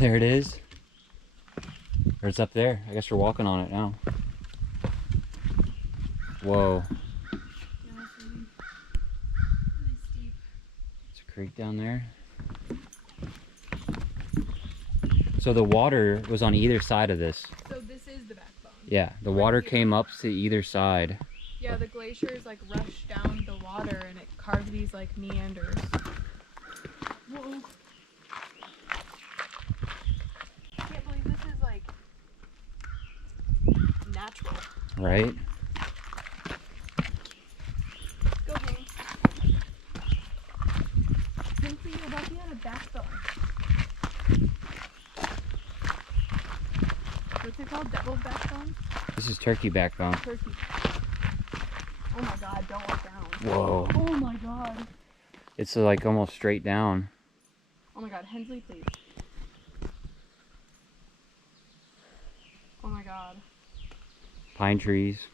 There it is. Or it's up there. I guess we're walking on it now. Whoa. Yeah, it's really steep. It's a creek down there. So the water was on either side of this. So this is the backbone. Yeah, the water came up to either side. Yeah, the glaciers like rush down the water and it carved these like meanders. Whoa. I can't believe this is like natural. Right? Go Hank. Simply you're about to be on a backbone. What's it called? Devil's backbone? This is turkey backbone. Turkey. Oh my god, don't look down. Whoa. Oh my god. It's like almost straight down. Oh my god, Hensley, please. Oh my god. Pine trees.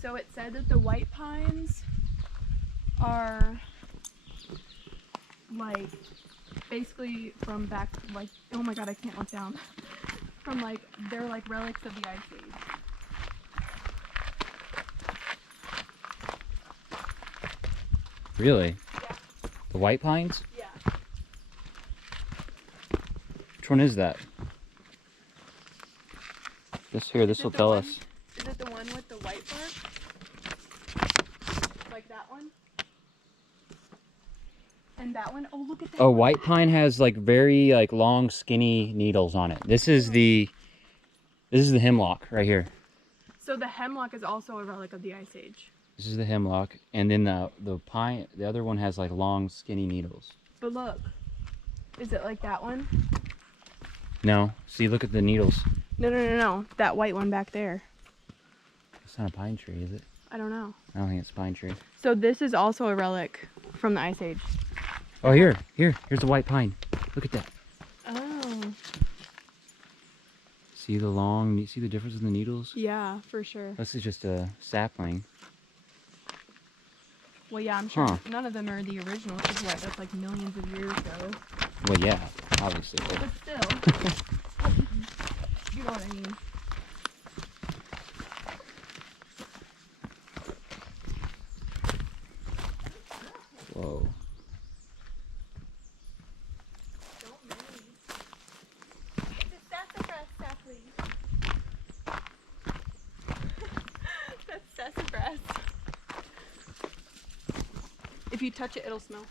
So it said that the white pines are like basically from back, like, oh my god, I can't look down. From like, they're like relics of the Ice Age. Really? Yeah. The white pines? Yeah. Which one is that? This here, this will tell us. Is it the one with the white bark? Like that one? And that one? Oh, look at that. Oh, white pine has like very like long skinny needles on it. This is the hemlock right here. So the hemlock is also a relic of the Ice Age. This is the hemlock, and then the pine, the other one has like long skinny needles. But look, is it like that one? No, see, look at the needles. No. That white one back there. It's not a pine tree, is it? I don't know. I don't think it's a pine tree. So this is also a relic from the Ice Age. Oh, here's the white pine. Look at that. Oh. See the difference in the needles? Yeah, for sure. This is just a sapling. Well, yeah, I'm sure Huh. none of them are the original, because what, that's like millions of years ago. Well, yeah, obviously. But still. You know what I mean. Whoa. Don't move. It's a sassafras sapling. That's sassafras. If you touch it, it'll smell.